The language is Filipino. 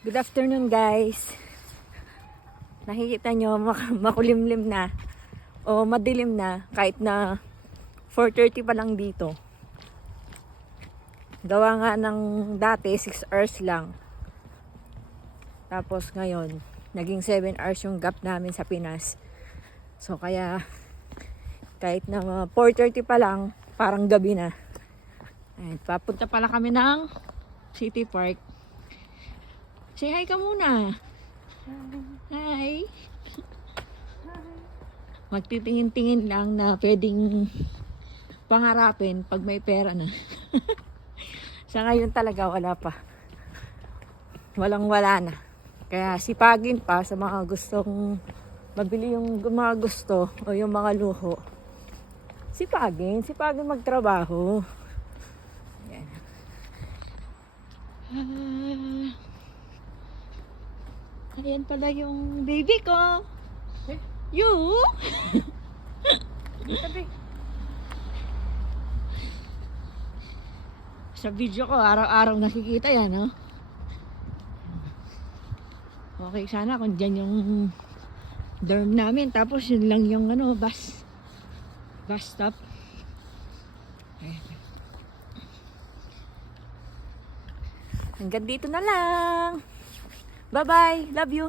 Good afternoon guys. Nakikita nyo makulimlim na o madilim na kahit na 4:30 pa lang dito. Gawa nga ng dati 6 hours lang. Tapos ngayon naging 7 hours yung gap namin sa Pinas. So kaya kahit na 4:30 pa lang parang gabi na. Ay, papunta pala kami ng City Park. Say hi ka muna. Hi. Magtitingin-tingin lang na pwedeng pangarapin pag may pera na. Sa ngayon talaga wala pa. Walang-wala na. Kaya sipagin pa sa mga gustong mabili yung mga gusto o yung mga luho. Sipagin magtrabaho. Ayan. Ayan pala yung baby ko. You? Sa video ko, araw-araw nakikita yan, no? Okay, sana kung dyan yung dorm namin. Tapos yun lang yung bus stop. Ayan. Hanggang dito na lang. Bye-bye. Love you.